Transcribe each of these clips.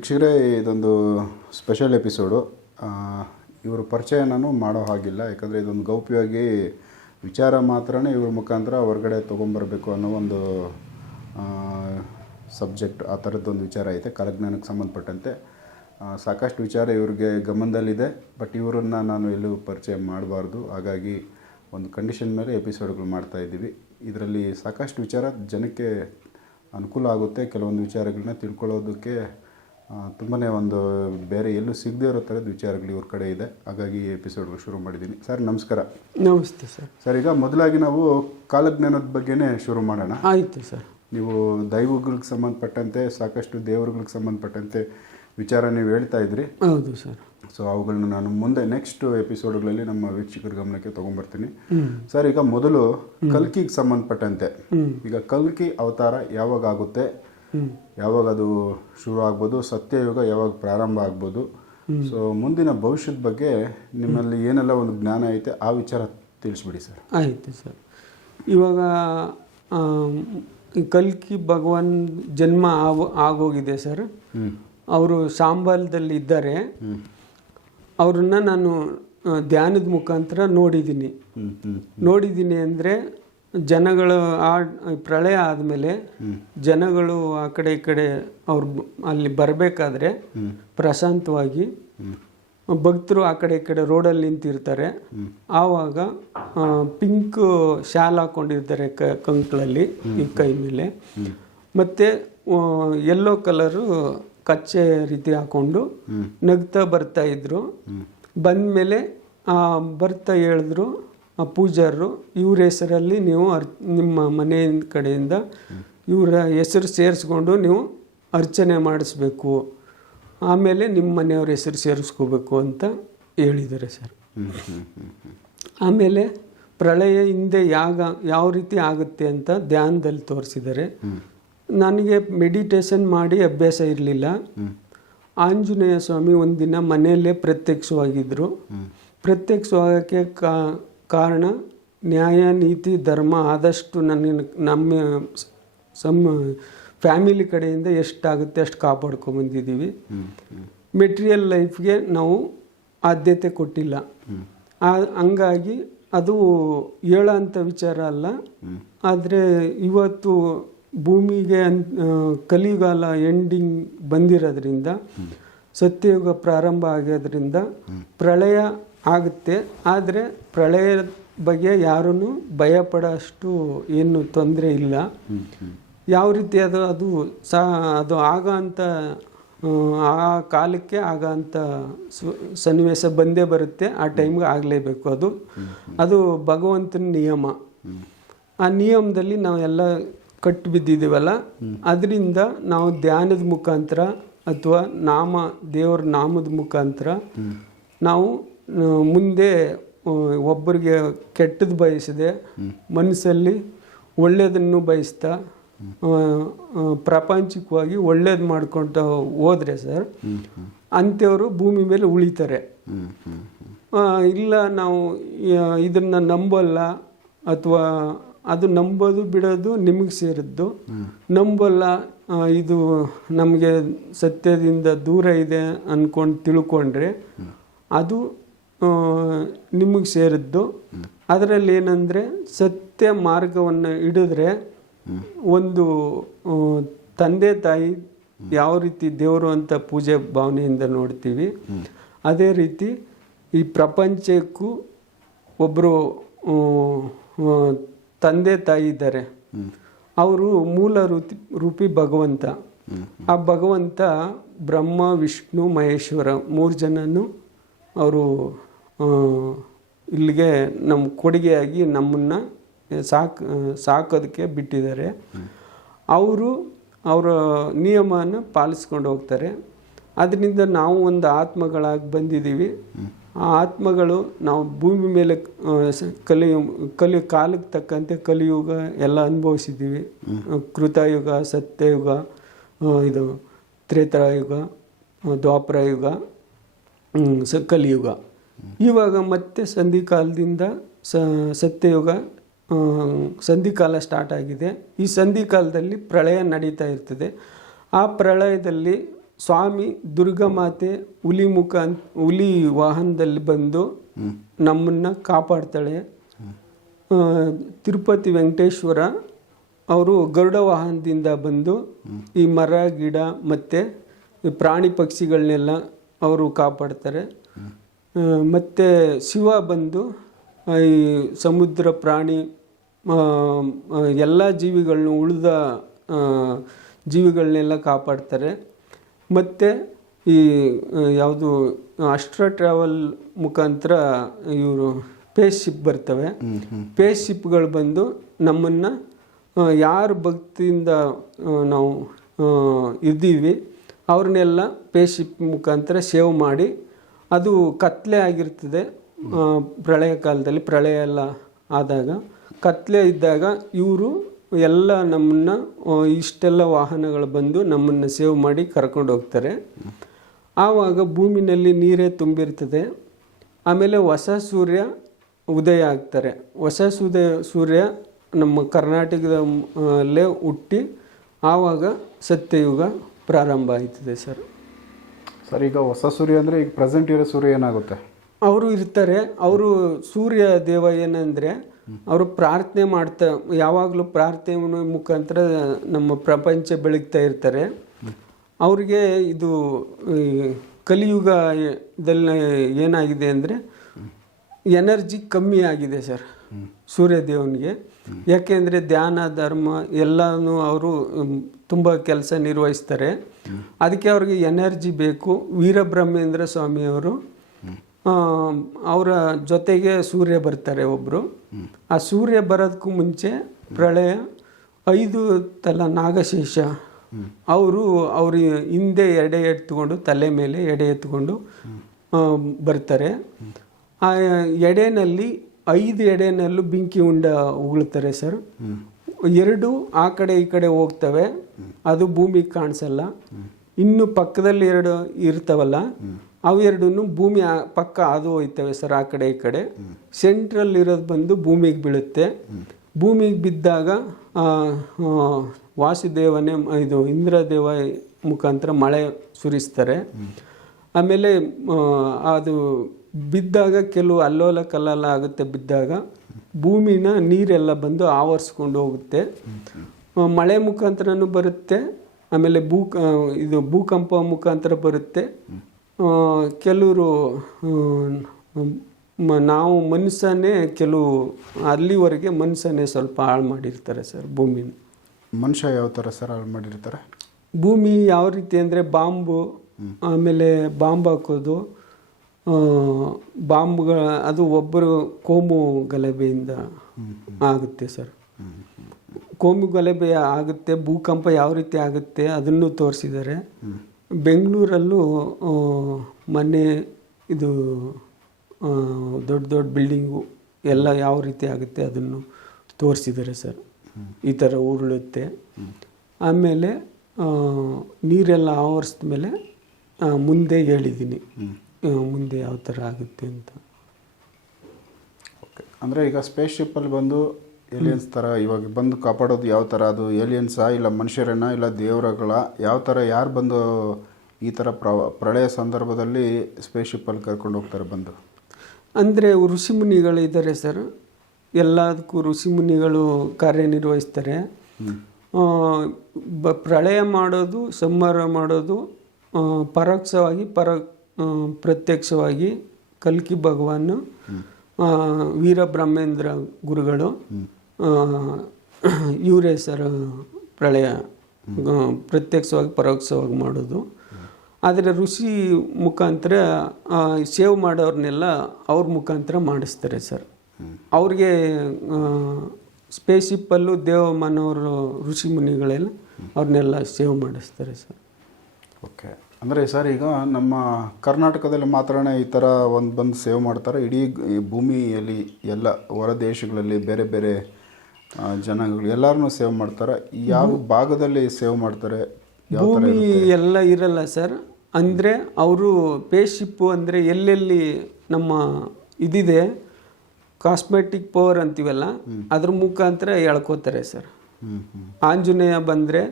ವೀಕ್ಷಕರೇ, ಇದೊಂದು special episode ಇವರು ಪರಿಚಯ ನಾನು ಮಾಡೋ ಹಾಗಿಲ್ಲ. ಯಾಕಂದರೆ ಇದೊಂದು ಗೌಪ್ಯವಾಗಿ ವಿಚಾರ ಮಾತ್ರನೇ ಇವ್ರ ಮುಖಾಂತರ ಹೊರಗಡೆ ತೊಗೊಂಬರಬೇಕು ಅನ್ನೋ ಒಂದು ಸಬ್ಜೆಕ್ಟ್ ಆ ಥರದ್ದೊಂದು ವಿಚಾರ ಐತೆ, ಕಾಲಜ್ಞಾನಕ್ಕೆ ಸಂಬಂಧಪಟ್ಟಂತೆ. ಸಾಕಷ್ಟು ವಿಚಾರ ಇವ್ರಿಗೆ ಗಮನದಲ್ಲಿದೆ. ಬಟ್ ಇವರನ್ನು ನಾನು ಎಲ್ಲೂ ಪರಿಚಯ ಮಾಡಬಾರ್ದು. ಹಾಗಾಗಿ ಒಂದು ಕಂಡೀಷನ್ ಮೇಲೆ ಎಪಿಸೋಡ್ಗಳು ಮಾಡ್ತಾಯಿದ್ದೀವಿ ಇದರಲ್ಲಿ ಸಾಕಷ್ಟು ವಿಚಾರ ಜನಕ್ಕೆ ಅನುಕೂಲ ಆಗುತ್ತೆ. ಕೆಲವೊಂದು ವಿಚಾರಗಳನ್ನ ತಿಳ್ಕೊಳ್ಳೋದಕ್ಕೆ ತುಂಬಾ ಒಂದು ಬೇರೆ ಎಲ್ಲೂ ಸಿಗದೇ ಇರೋ ಥರದ ವಿಚಾರಗಳು ಇವ್ರ ಕಡೆ ಇದೆ. ಹಾಗಾಗಿ ಈ ಎಪಿಸೋಡ್ಗಳು ಶುರು ಮಾಡಿದ್ದೀನಿ. ಸರ್ ನಮಸ್ಕಾರ. ನಮಸ್ತೆ ಸರ್ ಸರ್ ಈಗ ಮೊದಲಾಗಿ ನಾವು ಕಾಲಜ್ಞಾನದ ಬಗ್ಗೆನೇ ಶುರು ಮಾಡೋಣ. ಆಯಿತು ಸರ್ ನೀವು ದೈವಗಳಿಗೆ ಸಂಬಂಧಪಟ್ಟಂತೆ ಸಾಕಷ್ಟು ದೇವರುಗಳಿಗೆ ಸಂಬಂಧಪಟ್ಟಂತೆ ವಿಚಾರ ನೀವು ಹೇಳ್ತಾ ಇದ್ರಿ. ಹೌದು ಸರ್ ಸೊ ಅವುಗಳನ್ನ ನಾನು ಮುಂದೆ ನೆಕ್ಸ್ಟ್ ಎಪಿಸೋಡ್ಗಳಲ್ಲಿ ನಮ್ಮ ವೀಕ್ಷಕರ ಗಮನಕ್ಕೆ ತಗೊಂಬರ್ತೀನಿ. ಹ್ಞೂ ಸರ್ ಈಗ ಮೊದಲು ಕಲ್ಕಿಗೆ ಸಂಬಂಧಪಟ್ಟಂತೆ. ಈಗ ಕಲ್ಕಿ ಅವತಾರ ಯಾವಾಗ ಆಗುತ್ತೆ? ಯಾವಾಗ ಅದು ಶುರು ಆಗ್ಬೋದು ಸತ್ಯಯುಗ ಯಾವಾಗ ಪ್ರಾರಂಭ ಆಗ್ಬೋದು. ಸೊ ಮುಂದಿನ ಭವಿಷ್ಯದ ಬಗ್ಗೆ ನಿಮ್ಮಲ್ಲಿ ಏನೆಲ್ಲ ಒಂದು ಜ್ಞಾನ ಐತೆ ಆ ವಿಚಾರ ತಿಳಿಸ್ಬಿಡಿ ಸರ್. ಆಯಿತು ಸರ್. ಇವಾಗ ಕಲ್ಕಿ ಭಗವಾನ್ ಜನ್ಮ ಆಗೋ ಆಗೋಗಿದೆ ಸರ್. ಅವರು ಸಾಂಬಲ್ದಲ್ಲಿ ಇದ್ದಾರೆ. ಅವ್ರನ್ನ ನಾನು ಧ್ಯಾನದ ಮುಖಾಂತರ ನೋಡಿದ್ದೀನಿ. ನೋಡಿದ್ದೀನಿ ಅಂದರೆ ಜನಗಳು ಆ ಪ್ರಳಯ ಆದಮೇಲೆ ಜನಗಳು ಆ ಕಡೆ ಈ ಕಡೆ ಅವ್ರು ಅಲ್ಲಿ ಬರಬೇಕಾದ್ರೆ ಪ್ರಶಾಂತವಾಗಿ ಭಕ್ತರು ಆ ಕಡೆ ಈ ಕಡೆ ರೋಡಲ್ಲಿ ನಿಂತಿರ್ತಾರೆ. ಆವಾಗ ಪಿಂಕ್ ಶಾಲ್ ಹಾಕೊಂಡಿರ್ತಾರೆ ಕ ಕಂಕ್ಳಲ್ಲಿ ಈ ಕೈ ಮೇಲೆ. ಮತ್ತು ಯೆಲ್ಲೋ ಕಲರು ಕಚ್ಚೆ ರೀತಿ ಹಾಕೊಂಡು ನಗ್ತಾ ಬರ್ತಾ ಇದ್ರು. ಬಂದಮೇಲೆ ಬರ್ತಾ ಹೇಳಿದ್ರು ಪೂಜಾರರು ಇವ್ರ ಹೆಸರಲ್ಲಿ ನೀವು ಅರ್, ನಿಮ್ಮ ಮನೆ ಕಡೆಯಿಂದ ಇವರ ಹೆಸರು ಸೇರಿಸ್ಕೊಂಡು ನೀವು ಅರ್ಚನೆ ಮಾಡಿಸ್ಬೇಕು. ಆಮೇಲೆ ನಿಮ್ಮ ಮನೆಯವ್ರ ಹೆಸರು ಸೇರಿಸ್ಕೋಬೇಕು ಅಂತ ಹೇಳಿದ್ದಾರೆ ಸರ್. ಆಮೇಲೆ ಪ್ರಳಯ ಹಿಂದೆ ಯಾಗ, ಯಾವ ರೀತಿ ಆಗುತ್ತೆ ಅಂತ ಧ್ಯಾನದಲ್ಲಿ ತೋರಿಸಿದ್ದಾರೆ. ನನಗೆ ಮೆಡಿಟೇಷನ್ ಮಾಡಿ ಅಭ್ಯಾಸ ಇರಲಿಲ್ಲ. ಆಂಜನೇಯ ಸ್ವಾಮಿ ಒಂದಿನ ಮನೆಯಲ್ಲೇ ಪ್ರತ್ಯಕ್ಷವಾಗಿದ್ದರು. ಪ್ರತ್ಯಕ್ಷವಾಗಕ್ಕೆ ಕಾ- ಕಾರಣ ನ್ಯಾಯ ನೀತಿ ಧರ್ಮ ಆದಷ್ಟು ನನ್ನ ನಮ್ಮ ಸಮ್ ಫ್ಯಾಮಿಲಿ ಕಡೆಯಿಂದ ಎಷ್ಟಾಗುತ್ತೆ ಅಷ್ಟು ಕಾಪಾಡ್ಕೊಂಬಂದಿದ್ದೀವಿ ಮೆಟೀರಿಯಲ್ ಲೈಫ್ಗೆ ನಾವು ಆದ್ಯತೆ ಕೊಟ್ಟಿಲ್ಲ. ಹಂಗಾಗಿ ಅದು ಹೇಳೋಂಥ ವಿಚಾರ ಅಲ್ಲ. ಆದರೆ ಇವತ್ತು ಭೂಮಿಗೆ ಅನ್ ಕಲಿಗಾಲ ಎಂಡಿಂಗ್ ಬಂದಿರೋದ್ರಿಂದ ಸತ್ಯಯುಗ ಪ್ರಾರಂಭ ಆಗೋದ್ರಿಂದ ಪ್ರಳಯ ಆಗುತ್ತೆ. ಆದರೆ ಪ್ರಳಯದ ಬಗ್ಗೆ ಯಾರೂ ಭಯಪಡೋಷ್ಟು ಏನು ತೊಂದರೆ ಇಲ್ಲ. ಯಾವ ರೀತಿ ಅದು ಅದು ಸಹ ಅದು ಆಗೋ ಅಂಥ ಆ ಕಾಲಕ್ಕೆ ಆಗ ಅಂತ ಸನ್ನಿವೇಶ ಬಂದೇ ಬರುತ್ತೆ. ಆ ಟೈಮ್ಗೆ ಆಗಲೇಬೇಕು ಅದು. ಅದು ಭಗವಂತನ ನಿಯಮ. ಆ ನಿಯಮದಲ್ಲಿ ನಾವೆಲ್ಲ ಕಟ್ಟು ಬಿದ್ದಿದ್ದೀವಲ್ಲ? ಅದರಿಂದ ನಾವು ಧ್ಯಾನದ ಮುಖಾಂತರ ಅಥವಾ ನಾಮ, ದೇವರ ನಾಮದ ಮುಖಾಂತರ ನಾವು ಮುಂದೆ ಒಬ್ಬರಿಗೆ ಕೆಟ್ಟದ್ದು ಬಯಸದೆ, ಮನಸ್ಸಲ್ಲಿ ಒಳ್ಳೆಯದನ್ನು ಬಯಸ್ತಾ ಪ್ರಾಪಂಚಿಕವಾಗಿ ಒಳ್ಳೇದು ಮಾಡ್ಕೊತ ಹೋದ್ರೆ ಸರ್, ಅಂಥವರು ಭೂಮಿ ಮೇಲೆ ಉಳಿತಾರೆ. ಇಲ್ಲ ನಾವು ಇದನ್ನ ನಂಬಲ್ಲ, ಅಥವಾ ಅದು ನಂಬೋದು ಬಿಡೋದು ನಿಮಗೆ ಸೇರಿದ್ದು, ನಂಬಲ್ಲ ಇದು ನಮಗೆ ಸತ್ಯದಿಂದ ದೂರ ಇದೆ ಅಂದ್ಕೊಂಡು ತಿಳ್ಕೊಂಡ್ರೆ, ಅದು ನಿಮಗೆ ಸೇರಿದ್ದು. ಅದರಲ್ಲಿ ಏನಂದರೆ ಸತ್ಯ ಮಾರ್ಗವನ್ನು ಹಿಡಿದ್ರೆ ಒಂದು ತಂದೆ ತಾಯಿ ಯಾವ ರೀತಿ ದೇವರು ಅಂತ ಪೂಜೆ ಭಾವನೆಯಿಂದ ನೋಡ್ತೀವಿ. ಅದೇ ರೀತಿ ಈ ಪ್ರಪಂಚಕ್ಕೂ ಒಬ್ಬರು ತಂದೆ ತಾಯಿ ಇದ್ದಾರೆ. ಅವರು ಮೂಲ ರೂಪಿ ರೂಪಿ ಭಗವಂತ. ಆ ಭಗವಂತ ಬ್ರಹ್ಮ, ವಿಷ್ಣು, ಮಹೇಶ್ವರ ಮೂರು ಜನನು ಅವರು ಇಲ್ಲಿಗೆ ನಮ್ಮ ಕೊಡುಗೆಯಾಗಿ ನಮ್ಮನ್ನು ಸಾಕ್ ಸಾಕೋದಕ್ಕೆ ಬಿಟ್ಟಿದ್ದಾರೆ. ಅವರು ಅವರ ನಿಯಮನ ಪಾಲಿಸ್ಕೊಂಡು ಹೋಗ್ತಾರೆ. ಅದರಿಂದ ನಾವು ಒಂದು ಆತ್ಮಗಳಾಗಿ ಬಂದಿದ್ದೀವಿ. ಆ ಆತ್ಮಗಳು ನಾವು ಭೂಮಿ ಮೇಲೆ ಕಲಿಯು, ಕಲಿ, ಕಾಲಕ್ಕೆ ತಕ್ಕಂತೆ ಕಲಿಯುಗ ಎಲ್ಲ ಅನುಭವಿಸಿದ್ದೀವಿ. ಕೃತಯುಗ, ಸತ್ಯಯುಗ ಇದು ತ್ರೇತಾಯುಗ, ದ್ವಾಪರಯುಗ ಸ, ಕಲಿಯುಗ. ಇವಾಗ ಮತ್ತೆ ಸಂಧಿಕಾಲದಿಂದ ಸ ಸತ್ಯಯುಗ ಸಂಧಿಕಾಲ ಸ್ಟಾರ್ಟ್ ಆಗಿದೆ. ಈ ಸಂಧಿಕಾಲದಲ್ಲಿ ಪ್ರಳಯ ನಡೀತಾ ಇರ್ತದೆ. ಆ ಪ್ರಳಯದಲ್ಲಿ ಸ್ವಾಮಿ ದುರ್ಗಾಮಾತೆ ಹುಲಿ ಮುಖ ಹುಲಿ ವಾಹನದಲ್ಲಿ ಬಂದು ನಮ್ಮನ್ನು ಕಾಪಾಡ್ತಾಳೆ. ತಿರುಪತಿ ವೆಂಕಟೇಶ್ವರ ಅವರು ಗರುಡ ವಾಹನದಿಂದ ಬಂದು ಈ ಮರ ಗಿಡ ಮತ್ತು ಪ್ರಾಣಿ ಪಕ್ಷಿಗಳನ್ನೆಲ್ಲ ಅವರು ಕಾಪಾಡ್ತಾರೆ. ಮತ್ತೆ ಶಿವ ಬಂದು ಈ ಸಮುದ್ರ ಪ್ರಾಣಿ ಎಲ್ಲ ಜೀವಿಗಳನ್ನು ಉಳಿದ ಜೀವಿಗಳನ್ನೆಲ್ಲ ಕಾಪಾಡ್ತಾರೆ. ಮತ್ತು ಈ ಯಾವುದು ಅಷ್ಟ್ರ ಟ್ರಾವೆಲ್ ಮುಖಾಂತರ ಇವರು ಪೇಸ್ ಶಿಪ್ ಬರ್ತವೆ. ಪೇಸ್ ಶಿಪ್ಗಳು ಬಂದು ನಮ್ಮನ್ನು ಯಾರು ಭಕ್ತಿಯಿಂದ ನಾವು ಇದ್ದೀವಿ ಅವ್ರನ್ನೆಲ್ಲ ಪೇಸ್ ಶಿಪ್ ಮುಖಾಂತರ ಸೇವ್ ಮಾಡಿ ಅದು ಕತ್ಲೆ ಆಗಿರ್ತದೆ. ಪ್ರಳಯ ಕಾಲದಲ್ಲಿ ಪ್ರಳಯ ಎಲ್ಲ ಆದಾಗ ಕತ್ಲೆ ಇದ್ದಾಗ ಇವರು ಎಲ್ಲ ನಮ್ಮನ್ನು ಇಷ್ಟೆಲ್ಲ ವಾಹನಗಳು ಬಂದು ನಮ್ಮನ್ನು ಸೇವ್ ಮಾಡಿ ಕರ್ಕೊಂಡು ಹೋಗ್ತಾರೆ. ಆವಾಗ ಭೂಮಿನಲ್ಲಿ ನೀರೇ ತುಂಬಿರ್ತದೆ. ಆಮೇಲೆ ಹೊಸ ಸೂರ್ಯ ಉದಯ ಆಗ್ತಾರೆ. ಹೊಸ ಸೂರ್ಯ ಸೂರ್ಯ ನಮ್ಮ ಕರ್ನಾಟಕದ ಅಲ್ಲೇ ಹುಟ್ಟಿ ಆವಾಗ ಸತ್ಯಯುಗ ಪ್ರಾರಂಭ ಆಯ್ತದೆ ಸರ್. ಸರ್, ಈಗ ಹೊಸ ಸೂರ್ಯ ಅಂದರೆ ಈಗ ಪ್ರೆಸೆಂಟ್ ಇರೋ ಸೂರ್ಯ ಏನಾಗುತ್ತೆ? ಅವರು ಇರ್ತಾರೆ, ಅವರು ಸೂರ್ಯ ದೇವ ಏನಂದರೆ ಅವರು ಪ್ರಾರ್ಥನೆ ಮಾಡ್ತಾ, ಯಾವಾಗಲೂ ಪ್ರಾರ್ಥನೆ ಮುಖಾಂತರ ನಮ್ಮ ಪ್ರಪಂಚ ಬೆಳಗ್ತಾ ಇರ್ತಾರೆ. ಅವ್ರಿಗೆ ಇದು ಕಲಿಯುಗದಲ್ಲಿ ಏನಾಗಿದೆ ಅಂದರೆ ಎನರ್ಜಿ ಕಮ್ಮಿ ಆಗಿದೆ ಸರ್ ಸೂರ್ಯದೇವನಿಗೆ ಯಾಕೆಂದರೆ ಧ್ಯಾನ, ಧರ್ಮ ಎಲ್ಲನೂ ಅವರು ತುಂಬ ಕೆಲಸ ನಿರ್ವಹಿಸ್ತಾರೆ. ಅದಕ್ಕೆ ಅವ್ರಿಗೆ ಎನರ್ಜಿ ಬೇಕು. ವೀರಬ್ರಹ್ಮೇಂದ್ರ ಸ್ವಾಮಿಯವರು ಅವರ ಜೊತೆಗೆ ಸೂರ್ಯ ಬರ್ತಾರೆ ಒಬ್ಬರು ಆ ಸೂರ್ಯ ಬರೋದಕ್ಕೂ ಮುಂಚೆ ಪ್ರಳಯ ಐದು ತಲ ನಾಗಶೇಷ. ಅವರು ಅವ್ರ ಹಿಂದೆ ಎಡೆ ಎತ್ಕೊಂಡು ತಲೆ ಮೇಲೆ ಎಡೆ ಎತ್ಕೊಂಡು ಬರ್ತಾರೆ. ಆ ಎಡೆನಲ್ಲಿ ಐದು ಎಡೆನಲ್ಲೂ ಬೆಂಕಿ ಉಂಡ ಉಗುಳ್ತಾರೆ ಸರ್. ಎರಡು ಆ ಕಡೆ ಈ ಕಡೆ ಹೋಗ್ತವೆ. ಅದು ಭೂಮಿಗೆ ಕಾಣಿಸಲ್ಲ. ಇನ್ನು ಪಕ್ಕದಲ್ಲಿ ಎರಡು ಇರ್ತಾವಲ್ಲ ಅವೆರಡನ್ನು ಭೂಮಿ ಪಕ್ಕ ಅದು ಹೋಯ್ತವೆ ಸರ್, ಆ ಕಡೆ ಈ ಕಡೆ. ಸೆಂಟ್ರಲ್ ಇರೋದು ಬಂದು ಭೂಮಿಗೆ ಬೀಳುತ್ತೆ. ಭೂಮಿಗೆ ಬಿದ್ದಾಗ ವಾಸುದೇವನೇ ಇದು ಇಂದ್ರದೇವ ಮುಖಾಂತರ ಮಳೆ ಸುರಿಸ್ತಾರೆ. ಆಮೇಲೆ ಅದು ಬಿದ್ದಾಗ ಕೆಲವು ಅಲ್ಲೋಲ ಕಲ್ಲೋಲ ಆಗುತ್ತೆ ಬಿದ್ದಾಗ. ಭೂಮಿನ ನೀರೆಲ್ಲ ಬಂದು ಆವರಿಸ್ಕೊಂಡು ಹೋಗುತ್ತೆ. ಮಳೆ ಮುಖಾಂತರನೂ ಬರುತ್ತೆ ಆಮೇಲೆ ಭೂ ಇದು ಭೂಕಂಪ ಮುಖಾಂತರ ಬರುತ್ತೆ. ಕೆಲವರು ನಾವು ಮನುಷ್ಯನೇ ಕೆಲವು ಅಲ್ಲಿವರೆಗೆ ಮನುಷ್ಯನೇ ಸ್ವಲ್ಪ ಹಾಳು ಮಾಡಿರ್ತಾರೆ ಸರ್ ಭೂಮಿನ. ಮನುಷ್ಯ ಯಾವ ಥರ ಸರ್ ಹಾಳು ಮಾಡಿರ್ತಾರೆ? ಭೂಮಿ ಯಾವ ರೀತಿ ಅಂದರೆ ಬಾಂಬು ಆಮೇಲೆ ಬಾಂಬ್ ಹಾಕೋದು ಬಾಂಬ್ಗಳ ಅದು ಒಬ್ಬರು ಕೋಮು ಗಲಭೆಯಿಂದ ಆಗುತ್ತೆ ಸರ್. ಕೋಮು ಗಲಭೆ ಆಗುತ್ತೆ, ಭೂಕಂಪ ಯಾವ ರೀತಿ ಆಗುತ್ತೆ ಅದನ್ನು ತೋರಿಸಿದ್ದಾರೆ. ಬೆಂಗಳೂರಲ್ಲೂ ಮೊನ್ನೆ ಇದು ದೊಡ್ಡ ದೊಡ್ಡ ಬಿಲ್ಡಿಂಗು ಎಲ್ಲ ಯಾವ ರೀತಿ ಆಗುತ್ತೆ ಅದನ್ನು ತೋರಿಸಿದ್ದಾರೆ ಸರ್. ಈ ಥರ ಉರುಳುತ್ತೆ. ಆಮೇಲೆ ನೀರೆಲ್ಲ ಆವರಿಸಿದ ಮೇಲೆ ಮುಂದೆ ಹೇಳಿದ್ದೀನಿ. ಮುಂದೆ ಯಾವ ಥರ ಆಗುತ್ತೆ ಅಂತ. ಅಂದರೆ ಈಗ ಸ್ಪೇಸ್ ಶಿಪ್ಪಲ್ಲಿ ಬಂದು ಏಲಿಯನ್ಸ್ ಥರ ಇವಾಗ ಬಂದು ಕಾಪಾಡೋದು ಯಾವ ಥರ ಅದು ಏಲಿಯನ್ಸಾ ಇಲ್ಲ ಮನುಷ್ಯರನ್ನ ಇಲ್ಲ ದೇವರಗಳ? ಯಾವ ಥರ ಯಾರು ಬಂದು ಈ ಥರ ಪ್ರ ಪ್ರಳಯ ಸಂದರ್ಭದಲ್ಲಿ ಸ್ಪೇಸ್ ಶಿಪ್ಪಲ್ಲಿ ಕರ್ಕೊಂಡು ಹೋಗ್ತಾರೆ ಬಂದು? ಅಂದರೆ ಋಷಿಮುನಿಗಳು ಇದ್ದಾರೆ ಸರ್ ಎಲ್ಲದಕ್ಕೂ ಋಷಿಮುನಿಗಳು ಕಾರ್ಯನಿರ್ವಹಿಸ್ತಾರೆ. ಬ ಪ್ರಳಯ ಮಾಡೋದು ಸಂಹಾರ ಮಾಡೋದು ಪರೋಕ್ಷವಾಗಿ ಪರ ಪ್ರತ್ಯಕ್ಷವಾಗಿ ಕಲ್ಕಿ ಭಗವಾನ್ ವೀರ ಬ್ರಹ್ಮೇಂದ್ರ ಗುರುಗಳು. ಇವರೇ ಸರ್ ಪ್ರಳಯ ಪ್ರತ್ಯಕ್ಷವಾಗಿ ಪರೋಕ್ಷವಾಗಿ ಮಾಡೋದು. ಆದರೆ ಋಷಿ ಮುಖಾಂತರ ಸೇವ್ ಮಾಡೋರ್ನೆಲ್ಲ ಅವ್ರ ಮುಖಾಂತರ ಮಾಡಿಸ್ತಾರೆ ಸರ್. ಅವ್ರಿಗೆ ಸ್ಪೇಸಿಪ್ಪಲ್ಲೂ ದೇವ ದೇವಮಾನವರು ಋಷಿ ಮುನಿಗಳೆಲ್ಲ ಅವ್ರನ್ನೆಲ್ಲ ಸೇವ್ ಮಾಡಿಸ್ತಾರೆ ಸರ್. ಓಕೆ. ಅಂದರೆ ಸರ್ ಈಗ ನಮ್ಮ ಕರ್ನಾಟಕದಲ್ಲಿ ಮಾತ್ರನೇ ಈ ಥರ ಒಂದು ಬಂದು ಸೇವ್ ಮಾಡ್ತಾರೆ. ಇಡೀ ಈ ಭೂಮಿಯಲ್ಲಿ ಎಲ್ಲ ಹೊರ ದೇಶಗಳಲ್ಲಿ ಬೇರೆ ಬೇರೆ ಜನಗಳು ಎಲ್ಲರನ್ನೂ ಸೇವ್ ಮಾಡ್ತಾರೆ. ಯಾವ ಭಾಗದಲ್ಲಿ ಸೇವ್ ಮಾಡ್ತಾರೆ ಭೂಮಿ ಎಲ್ಲ ಇರಲ್ಲ ಸರ್. ಅಂದರೆ ಅವರು ಪೇಶಿಪ್ಪು ಶಿಪ್ಪು ಅಂದರೆ ಎಲ್ಲೆಲ್ಲಿ ನಮ್ಮ ಇದಿದೆ ಕಾಸ್ಮೆಟಿಕ್ ಪವರ್ ಅಂತೀವಲ್ಲ ಅದ್ರ ಮುಖಾಂತರ ಎಳ್ಕೋತಾರೆ ಸರ್. ಆಂಜನೇಯ ಬಂದರೆ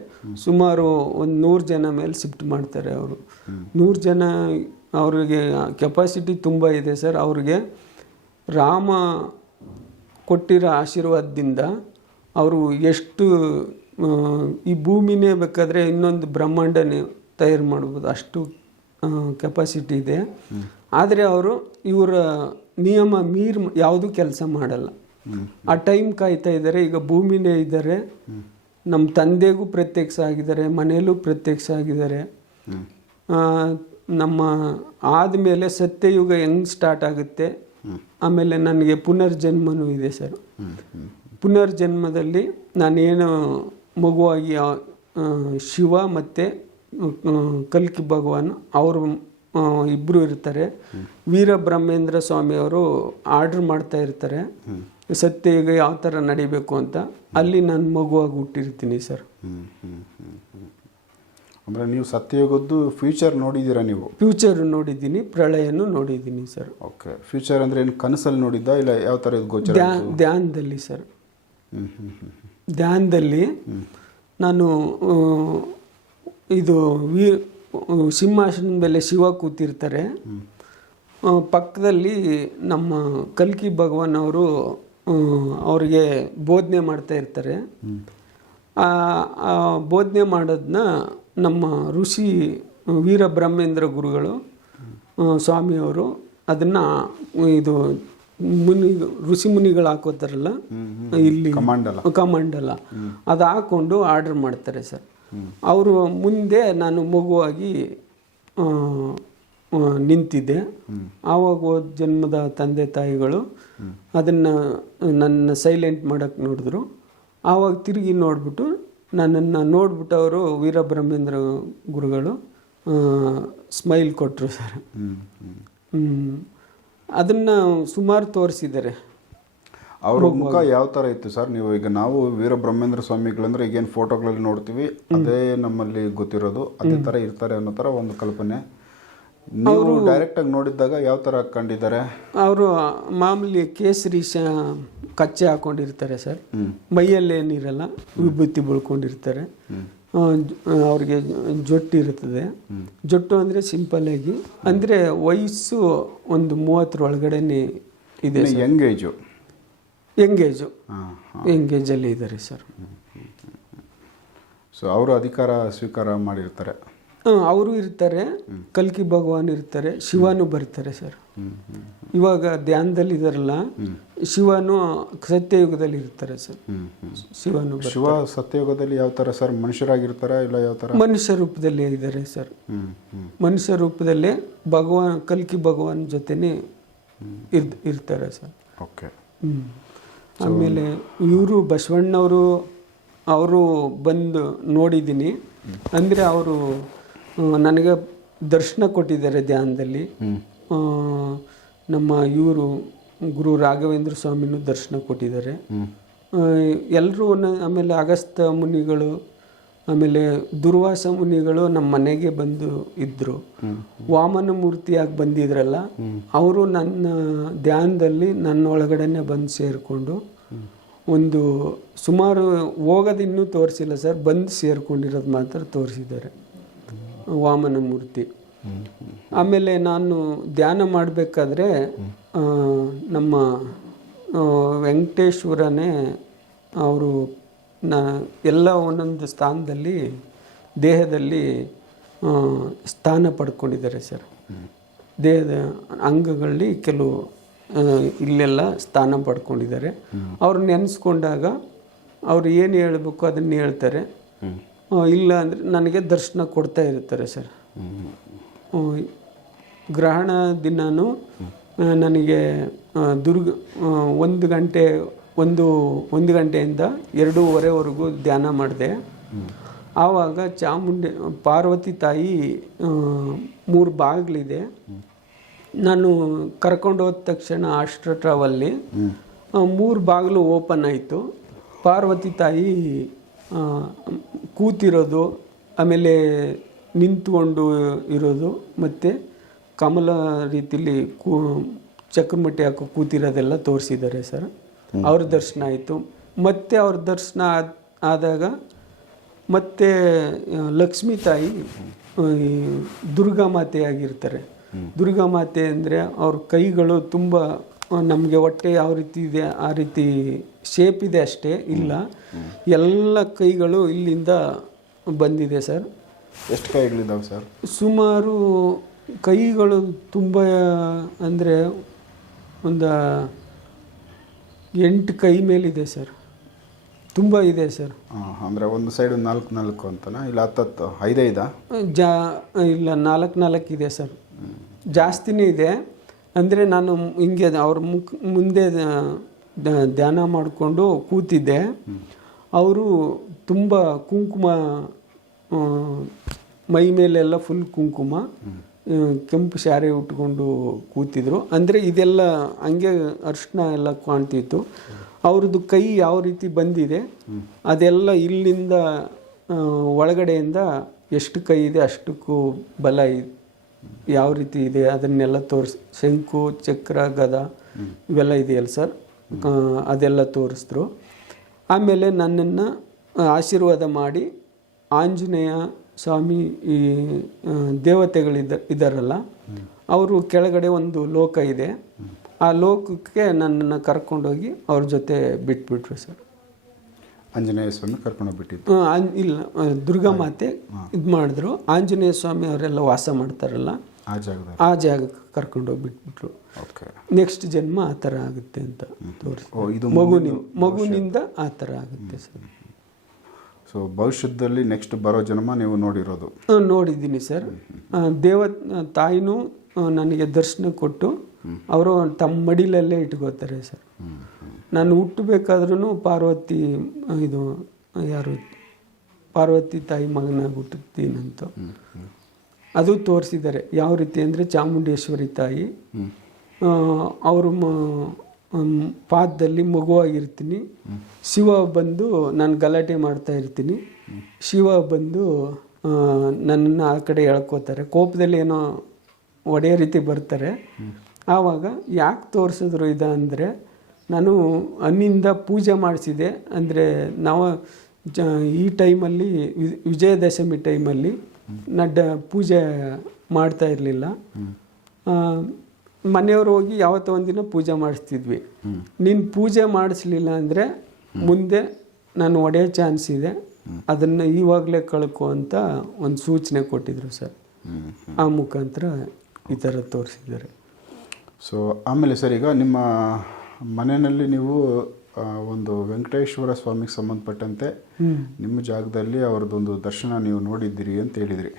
ಸುಮಾರು ಒಂದು ನೂರು ಜನ ಮೇಲೆ ಶಿಫ್ಟ್ ಮಾಡ್ತಾರೆ ಅವರು. ನೂರು ಜನ ಅವರಿಗೆ ಕೆಪಾಸಿಟಿ ತುಂಬ ಇದೆ ಸರ್. ಅವ್ರಿಗೆ ರಾಮ ಕೊಟ್ಟಿರೋ ಆಶೀರ್ವಾದದಿಂದ ಅವರು ಎಷ್ಟು ಈ ಭೂಮಿನೇ ಬೇಕಾದರೆ ಇನ್ನೊಂದು ಬ್ರಹ್ಮಾಂಡನೇ ತಯಾರು ಮಾಡ್ಬೋದು. ಅಷ್ಟು ಕೆಪಾಸಿಟಿ ಇದೆ. ಆದರೆ ಅವರು ಇವರ ನಿಯಮ ಮೀರ್ ಯಾವುದೂ ಕೆಲಸ ಮಾಡಲ್ಲ. ಆ ಟೈಮ್ ಕಾಯ್ತಾ ಇದ್ದಾರೆ, ಈಗ ಭೂಮಿನೇ ಇದ್ದಾರೆ. ನಮ್ಮ ತಂದೆಗೂ ಪ್ರತ್ಯಕ್ಷ ಆಗಿದ್ದಾರೆ, ಮನೆಯಲ್ಲೂ ಪ್ರತ್ಯಕ್ಷ ಆಗಿದ್ದಾರೆ. ನಮ್ಮ ಆದಮೇಲೆ ಸತ್ಯಯುಗ ಹೆಂಗೆ ಸ್ಟಾರ್ಟ್ ಆಗುತ್ತೆ? ಆಮೇಲೆ ನನಗೆ ಪುನರ್ಜನ್ಮನೂ ಇದೆ ಸರ್. ಪುನರ್ಜನ್ಮದಲ್ಲಿ ನಾನೇನು ಮಗುವಾಗಿ ಶಿವ ಮತ್ತು ಕಲ್ಕಿ ಭಗವಾನ್ ಅವರು ಇಬ್ಬರು ಇರ್ತಾರೆ. ವೀರ ಬ್ರಹ್ಮೇಂದ್ರ ಸ್ವಾಮಿಯವರು ಆರ್ಡ್ರ್ ಮಾಡ್ತಾ ಇರ್ತಾರೆ. ಸತ್ಯ ಈಗ ಯಾವ ಥರ ನಡಿಬೇಕು ಅಂತ. ಅಲ್ಲಿ ನಾನು ಮಗುವಾಗಿ ಹುಟ್ಟಿರ್ತೀನಿ ಸರ್. ಅಂದರೆ ನೀವು ಸತ್ಯಯುಗದ್ದು ಫ್ಯೂಚರ್ ನೋಡಿದ್ದೀರಾ ನೀವು? ಫ್ಯೂಚರ್ ನೋಡಿದ್ದೀನಿ ಪ್ರಳಯನೂ ನೋಡಿದ್ದೀನಿ ಸರ್ ಓಕೆ ಫ್ಯೂಚರ್ ಅಂದರೆ ಏನು ಕನಸಲ್ಲಿ ನೋಡಿದ್ದ ಇಲ್ಲ ಯಾವ ಥರ ಗೋಚರ ಧ್ಯಾನ ಧ್ಯಾನದಲ್ಲಿ ಸರ್ ಧ್ಯಾನದಲ್ಲಿ ನಾನು ಇದು ಸಿಂಹಾಸನ ಸಿಂಹಾಸನದ ಮೇಲೆ ಶಿವ ಕೂತಿರ್ತಾರೆ. ಪಕ್ಕದಲ್ಲಿ ನಮ್ಮ ಕಲ್ಕಿ ಭಗವಾನ್ ಅವರು ಅವರಿಗೆ ಬೋಧನೆ ಮಾಡ್ತಾ ಇರ್ತಾರೆ. ಬೋಧನೆ ಮಾಡೋದನ್ನ ನಮ್ಮ ಋಷಿ ವೀರ ಬ್ರಹ್ಮೇಂದ್ರ ಗುರುಗಳು ಸ್ವಾಮಿಯವರು ಅದನ್ನು ಇದು ಮುನಿ ಋಷಿ ಮುನಿಗಳು ಹಾಕೋತಾರಲ್ಲ ಇಲ್ಲಿ ಕಮಾಂಡಲ. ಕಮಂಡಲ. ಅದು ಹಾಕೊಂಡು ಆರ್ಡರ್ ಮಾಡ್ತಾರೆ ಸರ್. ಅವರು ಮುಂದೆ ನಾನು ಮಗುವಾಗಿ ನಿಂತಿದ್ದೆ. ಆವಾಗ ಹೋದ ಜನ್ಮದ ತಂದೆ ತಾಯಿಗಳು ಅದನ್ನು ನನ್ನ ಸೈಲೆಂಟ್ ಮಾಡೋಕ್ಕೆ ನೋಡಿದ್ರು. ಆವಾಗ ತಿರುಗಿ ನೋಡಿಬಿಟ್ಟು ನನ್ನನ್ನು ನೋಡ್ಬಿಟ್ಟು ಅವರು ವೀರಬ್ರಹ್ಮೇಂದ್ರ ಗುರುಗಳು ಸ್ಮೈಲ್ ಕೊಟ್ಟರು ಸರ್. ಅದನ್ನ ಸುಮಾರು ತೋರಿಸಿದ್ದಾರೆ. ಅವರ ಮುಖ ಯಾವ ಥರ ಇತ್ತು ಸರ್? ನೀವು ಈಗ ನಾವು ವೀರ ಬ್ರಹ್ಮೇಂದ್ರ ಸ್ವಾಮಿಗಳಂದ್ರೆ ಈಗೇನು ಫೋಟೋಗಳಲ್ಲಿ ನೋಡ್ತೀವಿ ಅದೇ ನಮ್ಮಲ್ಲಿ ಗೊತ್ತಿರೋದು ಅದೇ ಥರ ಇರ್ತಾರೆ ಅನ್ನೋ ಥರ ಒಂದು ಕಲ್ಪನೆ. ನೀವು ಡೈರೆಕ್ಟಾಗಿ ನೋಡಿದ್ದಾಗ ಯಾವ ಥರ ಹಾಕೊಂಡಿದ್ದಾರೆ ಅವರು ಮಾಮೂಲಿ ಕೇಸರಿ ಶ ಕಚ್ಚೆ ಹಾಕೊಂಡಿರ್ತಾರೆ ಸರ್. ಮೈಯಲ್ಲಿ ಏನಿರಲ್ಲ ವಿಭೂತಿ ಬಳ್ಕೊಂಡಿರ್ತಾರೆ. ಅವ್ರಿಗೆ ಜೊಟ್ಟು ಇರ್ತದೆ ಜೊಟ್ಟು ಅಂದರೆ ಸಿಂಪಲ್ ಆಗಿ ಅಂದರೆ ವಯಸ್ಸು ಒಂದು ಮೂವತ್ತರ ಒಳಗಡೆನೆ ಇದೆ ಎಂಗೇಜು ಎಂಗೇಜು ಎಂಗೇಜಲ್ಲಿ ಇದ್ದಾರೆ ಸರ್. ಸೊ ಅವರು ಅಧಿಕಾರ ಸ್ವೀಕಾರ ಮಾಡಿರ್ತಾರೆ. ಅವರು ಇರ್ತಾರೆ ಕಲ್ಕಿ ಭಗವಾನ್ ಇರ್ತಾರೆ ಶಿವನು ಬರ್ತಾರೆ ಸರ್. ಇವಾಗ ಧ್ಯಾನದಲ್ಲಿ ಇದಾರಲ್ಲ ಶಿವನು ಸತ್ಯಯುಗದಲ್ಲಿ ಇರ್ತಾರೆ ಸರ್. ಶಿವನು. ಶಿವ ಸತ್ಯಯುಗದಲ್ಲಿ ಯಾವ ತರ ಸರ್? ಮನುಷ್ಯರಾಗಿರ್ತಾರ ಇಲ್ಲ ಯಾವ ತರ? ಮನುಷ್ಯ ರೂಪದಲ್ಲಿ ಇದ್ದಾರೆ ಸರ್. ಮನುಷ್ಯ ರೂಪದಲ್ಲೇ ಭಗವಾನ್ ಕಲ್ಕಿ ಭಗವಾನ್ ಜೊತೆನೆ ಇರ್ ಇರ್ತಾರೆ ಸರ್. ಓಕೆ. ಆಮೇಲೆ ಇವರು ಬಸವಣ್ಣವರು ಅವರು ಬಂದು ನೋಡಿದ್ದೀನಿ ಅಂದರೆ ಅವರು ನನಗೆ ದರ್ಶನ ಕೊಟ್ಟಿದ್ದಾರೆ ಧ್ಯಾನದಲ್ಲಿ. ನಮ್ಮ ಇವರು ಗುರು ರಾಘವೇಂದ್ರ ಸ್ವಾಮಿನೂ ದರ್ಶನ ಕೊಟ್ಟಿದ್ದಾರೆ. ಎಲ್ಲರೂ ಆಮೇಲೆ ಅಗಸ್ತ ಮುನಿಗಳು ಆಮೇಲೆ ದುರ್ವಾಸ ಮುನಿಗಳು ನಮ್ಮ ಮನೆಗೆ ಬಂದು ಇದ್ದರು ವಾಮನ ಮೂರ್ತಿಯಾಗಿ ಬಂದಿದ್ರಲ್ಲ ಅವರು ನನ್ನ ಧ್ಯಾನದಲ್ಲಿ ನನ್ನ ಒಳಗಡೆನೆ ಬಂದು ಸೇರಿಕೊಂಡು ಒಂದು ಸುಮಾರು ಹೋಗೋದಿನ್ನೂ ತೋರಿಸಿಲ್ಲ ಸರ್ ಬಂದು ಸೇರಿಕೊಂಡಿರೋದು ಮಾತ್ರ ತೋರಿಸಿದ್ದಾರೆ. ವಾಮನ ಮೂರ್ತಿ. ಆಮೇಲೆ ನಾನು ಧ್ಯಾನ ಮಾಡಬೇಕಾದ್ರೆ ನಮ್ಮ ವೆಂಕಟೇಶ್ವರನೇ ಅವರು ನ ಎಲ್ಲ ಒಂದೊಂದು ಸ್ಥಾನದಲ್ಲಿ ದೇಹದಲ್ಲಿ ಸ್ಥಾನ ಪಡ್ಕೊಂಡಿದ್ದಾರೆ ಸರ್. ದೇಹದ ಅಂಗಗಳಲ್ಲಿ ಕೆಲವು ಇಲ್ಲೆಲ್ಲ ಸ್ಥಾನ ಪಡ್ಕೊಂಡಿದ್ದಾರೆ. ಅವ್ರು ನೆನೆಸ್ಕೊಂಡಾಗ ಅವ್ರು ಏನು ಹೇಳಬೇಕು ಅದನ್ನು ಹೇಳ್ತಾರೆ. ಇಲ್ಲ ಅಂದರೆ ನನಗೆ ದರ್ಶನ ಕೊಡ್ತಾ ಇರ್ತಾರೆ ಸರ್. ಗ್ರಹಣ ದಿನನೂ ನನಗೆ ದುರ್ಗ ಒಂದು ಗಂಟೆ, ಒಂದು ಒಂದು ಗಂಟೆಯಿಂದ ಎರಡೂವರೆವರೆಗೂ ಧ್ಯಾನ ಮಾಡಿದೆ. ಆವಾಗ ಚಾಮುಂಡಿ, ಪಾರ್ವತಿ ತಾಯಿ ಮೂರು ಬಾಗಿಲಿದೆ. ನಾನು ಕರ್ಕೊಂಡು ಹೋದ ತಕ್ಷಣ ಟ್ರಾವಲ್ಲಿ ಮೂರು ಬಾಗಿಲು ಓಪನ್ ಆಯಿತು. ಪಾರ್ವತಿ ತಾಯಿ ಕೂತಿರೋದು ಆಮೇಲೆ ನಿಂತ್ಕೊಂಡು ಇರೋದು ಮತ್ತು ಕಮಲ ರೀತಿಲಿ ಕೂ ಚಕ್ರಮಟ್ಟಿ ಹಾಕೋ ಕೂತಿರೋದೆಲ್ಲ ತೋರಿಸಿದ್ದಾರೆ ಸರ್. ಅವ್ರ ದರ್ಶನ ಆಯಿತು. ಮತ್ತೆ ಅವ್ರ ದರ್ಶನ ಆದ ಆದಾಗ ಮತ್ತೆ ಲಕ್ಷ್ಮೀ ತಾಯಿ ದುರ್ಗಾ ಮಾತೆಯಾಗಿರ್ತಾರೆ. ದುರ್ಗಾ ಮಾತೆ ಅಂದರೆ ಅವ್ರ ಕೈಗಳು ತುಂಬ ನಮಗೆ ಹೊಟ್ಟೆ ಯಾವ ರೀತಿ ಇದೆ ಆ ರೀತಿ ಶೇಪ್ ಇದೆ ಅಷ್ಟೇ ಇಲ್ಲ. ಎಲ್ಲ ಕೈಗಳು ಇಲ್ಲಿಂದ ಬಂದಿದೆ ಸರ್ ಎಷ್ಟು ಕೈಗಳಿದ್ದಾವೆ ಸರ್ ಸುಮಾರು ಕೈಗಳು ತುಂಬ ಅಂದರೆ ಒಂದು ಎಂಟು ಕೈ ಮೇಲಿದೆ ಸರ್ ತುಂಬ ಇದೆ ಸರ್ ಅಂದರೆ ಒಂದು ಸೈಡ್ ನಾಲ್ಕು ನಾಲ್ಕು ಅಂತನಾ? ಇಲ್ಲ ಹತ್ತತ್ತು ಐದೈದಾ ಜಾ ಇಲ್ಲ ನಾಲ್ಕು ನಾಲ್ಕು ಇದೆ ಸರ್ ಜಾಸ್ತಿನೇ ಇದೆ. ಅಂದರೆ ನಾನು ಹಿಂಗೆ ಅವ್ರ ಮುಖ ಮುಂದೆ ಧ್ಯಾನ ಮಾಡಿಕೊಂಡು ಕೂತಿದ್ದೆ. ಅವರು ತುಂಬ ಕುಂಕುಮ ಮೈ ಮೇಲೆಲ್ಲ ಫುಲ್ ಕುಂಕುಮ ಕೆಂಪು ಶಾರೆ ಉಟ್ಕೊಂಡು ಕೂತಿದ್ರು. ಅಂದರೆ ಇದೆಲ್ಲ ಹಂಗೆ ಅರ್ಶಿನ ಎಲ್ಲ ಕಾಣ್ತಿತ್ತು. ಅವ್ರದ್ದು ಕೈ ಯಾವ ರೀತಿ ಬಂದಿದೆ, ಅದೆಲ್ಲ ಇಲ್ಲಿಂದ ಒಳಗಡೆಯಿಂದ ಎಷ್ಟು ಕೈ ಇದೆ ಅಷ್ಟಕ್ಕೂ ಬಲ ಯಾವ ರೀತಿ ಇದೆ ಅದನ್ನೆಲ್ಲ ತೋರಿಸಿ ಶಂಕು ಚಕ್ರ ಗದ ಇವೆಲ್ಲ ಇದೆಯಲ್ಲ ಸರ್? ಅದೆಲ್ಲ ತೋರಿಸಿದ್ರು. ಆಮೇಲೆ ನನ್ನನ್ನು ಆಶೀರ್ವಾದ ಮಾಡಿ ಆಂಜನೇಯ ಸ್ವಾಮಿ ಈ ದೇವತೆಗಳಿದ್ದ ಇದ್ದಾರಲ್ಲ ಅವರು ಕೆಳಗಡೆ ಒಂದು ಲೋಕ ಇದೆ. ಆ ಲೋಕಕ್ಕೆ ನನ್ನನ್ನು ಕರ್ಕೊಂಡೋಗಿ ಅವ್ರ ಜೊತೆ ಬಿಟ್ಬಿಟ್ರು ಸರ್. ಆಂಜನೇಯ ಸ್ವಾಮಿ ಕರ್ಕೊಂಡೋಗ್ಬಿಟ್ಟಿದ್ದು ಆ, ಇಲ್ಲ ದುರ್ಗಾ ಮಾತೆ ಇದು ಮಾಡಿದ್ರು. ಆಂಜನೇಯ ಸ್ವಾಮಿ ಅವರೆಲ್ಲ ವಾಸ ಮಾಡ್ತಾರಲ್ಲ? ಆ ಜಾಗದ ಆ ಜಾಗಕ್ಕೆ ಕರ್ಕೊಂಡೋಗಿ ಬಿಟ್ಬಿಟ್ರು ಓಕೆ. ನೆಕ್ಸ್ಟ್ ಜನ್ಮ ಆ ಥರ ಆಗುತ್ತೆ ಅಂತ ತೋರಿಸಿ ಓ ಇದು ಮಗುನಿಂದ ಆ ಥರ ಆಗುತ್ತೆ ಸರ್. ಸೊ ಭವಿಷ್ಯದಲ್ಲಿ ನೆಕ್ಸ್ಟ್ ಬರೋ ಜನ್ಮ ನೀವು ನೋಡಿರೋದು. ನೋಡಿದ್ದೀನಿ ಸರ್. ದೇವ ತಾಯಿನೂ ನನಗೆ ದರ್ಶನ ಕೊಟ್ಟು ಅವರು ತಮ್ಮ ಮಡಿಲಲ್ಲೇ ಇಟ್ಕೋತಾರೆ ಸರ್. ನಾನು ಹುಟ್ಟಬೇಕಾದ್ರೂ ಪಾರ್ವತಿ ಇದು, ಯಾರು, ಪಾರ್ವತಿ ತಾಯಿ ಮಗನಾಗಿ ಹುಟ್ಟುತ್ತೀನಂತ. ಅದು ತೋರಿಸಿದ್ದಾರೆ. ಯಾವ ರೀತಿ ಅಂದರೆ ಚಾಮುಂಡೇಶ್ವರಿ ತಾಯಿ. ಅವರು ಪಾದದಲ್ಲಿ ಮಗುವಾಗಿರ್ತೀನಿ. ಶಿವ ಬಂದು ನಾನು ಗಲಾಟೆ ಮಾಡ್ತಾ ಇರ್ತೀನಿ. ಶಿವ ಬಂದು ನನ್ನನ್ನು ಆ ಕಡೆ ಎಳ್ಕೋತಾರೆ. ಕೋಪದಲ್ಲಿ ಏನೋ ಒಡೆಯ ರೀತಿ ಬರ್ತಾರೆ. ಆವಾಗ ಯಾಕೆ ತೋರಿಸಿದ್ರು ಇದು ಅಂದರೆ ನಾನು ಅನ್ನಿಂದ ಪೂಜೆ ಮಾಡಿಸಿದೆ ಅಂದರೆ ನಾವು ಜ, ಈ ಟೈಮಲ್ಲಿ ವಿಜಯದಶಮಿ ಟೈಮಲ್ಲಿ ನಡ್ಡ ಪೂಜೆ ಮಾಡ್ತಾ ಇರಲಿಲ್ಲ. ಮನೆಯವರು ಹೋಗಿ ಯಾವತ್ತೋ ಒಂದಿನ ಪೂಜೆ ಮಾಡಿಸ್ತಿದ್ವಿ. ನೀನು ಪೂಜೆ ಮಾಡಿಸ್ಲಿಲ್ಲ ಅಂದರೆ ಮುಂದೆ ನಾನು ಒಡೆಯೋ ಚಾನ್ಸ್ ಇದೆ. ಅದನ್ನು ಈವಾಗಲೇ ಕಳ್ಕೊ ಅಂತ ಒಂದು ಸೂಚನೆ ಕೊಟ್ಟಿದ್ರು ಸರ್. ಆ ಮುಖಾಂತರ ಈ ಥರ ತೋರಿಸಿದ್ದಾರೆ. ಸೊ ಆಮೇಲೆ ಸರ್, ಈಗ ನಿಮ್ಮ ಮನೆಯಲ್ಲಿ ನೀವು ಒಂದು ವೆಂಕಟೇಶ್ವರ ಸ್ವಾಮಿಗೆ ಸಂಬಂಧಪಟ್ಟಂತೆ ನಿಮ್ಮ ಜಾಗದಲ್ಲಿ ಅವ್ರದ್ದೊಂದು ದರ್ಶನ ನೀವು ನೋಡಿದ್ದೀರಿ ಅಂತ ಹೇಳಿದ್ರಿ.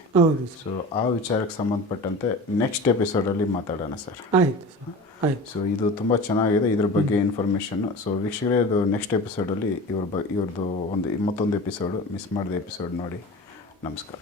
ಸೊ ಆ ವಿಚಾರಕ್ಕೆ ಸಂಬಂಧಪಟ್ಟಂತೆ ನೆಕ್ಸ್ಟ್ ಎಪಿಸೋಡಲ್ಲಿ ಮಾತಾಡೋಣ ಸರ್. ಆಯಿತು ಸೊ ಇದು ತುಂಬ ಚೆನ್ನಾಗಿದೆ ಇದ್ರ ಬಗ್ಗೆ ಇನ್ಫಾರ್ಮೇಶನ್ ಸೊ ವೀಕ್ಷಕರೇ ಇದು ನೆಕ್ಸ್ಟ್ ಎಪಿಸೋಡಲ್ಲಿ ಇವ್ರ ಬ ಇವ್ರದ್ದು ಒಂದು ಮತ್ತೊಂದು ಎಪಿಸೋಡು ಮಿಸ್ ಮಾಡಿದ ಎಪಿಸೋಡ್ ನೋಡಿ. ನಮಸ್ಕಾರ.